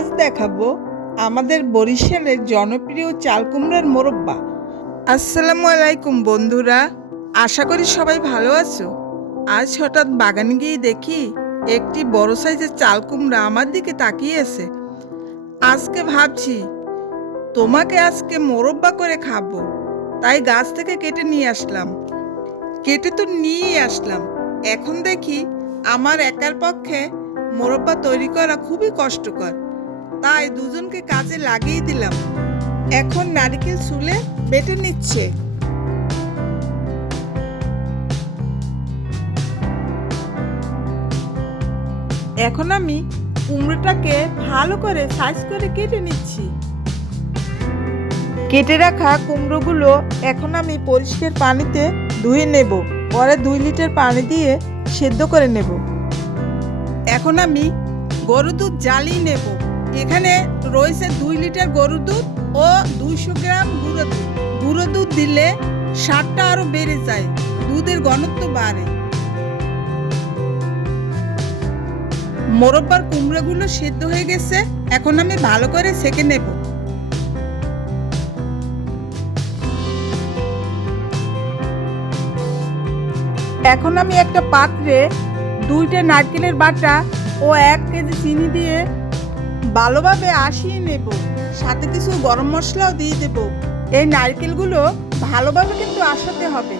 আজ দেখাবো আমাদের বরিশালের জনপ্রিয় চাল কুমড়ার মোরব্বা। আসসালামু আলাইকুম বন্ধুরা, আশা করি সবাই ভালো আছো। আজ হঠাৎ বাগানে গিয়ে দেখি একটি বড় সাইজের চাল কুমড়া আমার দিকে তাকিয়েছে আজকে ভাবছি, তোমাকে আজকে মোরব্বা করে খাব, তাই গাছ থেকে কেটে নিয়ে আসলাম। কেটে তো নিয়েই আসলাম, এখন দেখি আমার একার পক্ষে মোরব্বা তৈরি করা খুবই কষ্টকর। তাই দুজনকে কাজে লাগিয়ে দিলাম। এখন নারকেল চুলে বেটে নিচ্ছে। এখন আমি কুমড়োটাকে ভালো করে সাইজ করে কেটে নিচ্ছি। কেটে রাখা কুমড়োগুলো এখন আমি পরিষ্কার পানিতে ধুয়ে নেব। পরে দুই লিটার পানি দিয়ে সেদ্ধ করে নেব। এখন আমি গরু দুধ জ্বালিয়ে নেব। এখানে রয়েছে দুই লিটার গরু দুধ ও দুইশো গ্রাম গুঁড়ো দুধ। গুঁড়ো দুধ দিলে স্বাদটা আরও বেড়ে যায়, দুধের ঘনত্ব বাড়ে। মোরব্বার কুমড়োগুলো সেদ্ধ হয়ে গেছে, এখন আমি ভালো করে সেকে নেব। এখন আমি একটা পাত্রে দুইটা নারকেলের বাটা ও এক কেজি চিনি দিয়ে ভালোভাবে আসিয়ে নেব। সাথে কিছু গরম মশলাও দিয়ে দেব। এই নারকেলগুলো ভালোভাবে কিন্তু আসাতে হবে।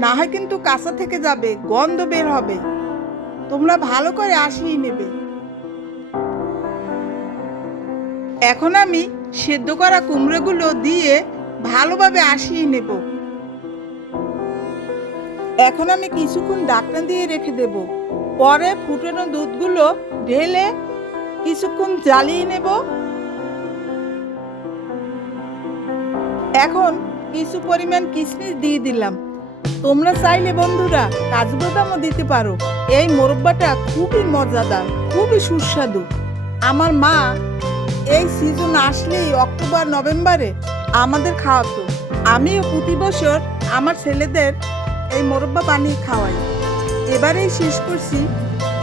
না হয় কিন্তু কাঁচা থেকে যাবে, গন্ধ বের হবে। তোমরা ভালো করে আশিয়ে নেবে। এখন আমি সেদ্ধ করা কুমড়োগুলো দিয়ে ভালোভাবে আশিয়ে নেব। এখন আমি কিছুক্ষণ ডাকনা দিয়ে রেখে দেব। পরে ফুটানো দুধগুলো ঢেলে কিছুক্ষণ জ্বালিয়ে নেব। এখন কিছু পরিমাণ কিশমিশ দিয়ে দিলাম। তোমরা চাইলে বন্ধুরা কাজু বাদামও দিতে পারো। এই মোরব্বাটা খুবই মজাদার, খুবই সুস্বাদু। আমার মা এই সিজন আসলেই অক্টোবর, নভেম্বরে আমাদের খাওয়াতো। আমিও প্রতি বছর আমার ছেলেদের এই মোরব্বা বানিয়ে খাওয়াই। এবারেই শেষ করছি।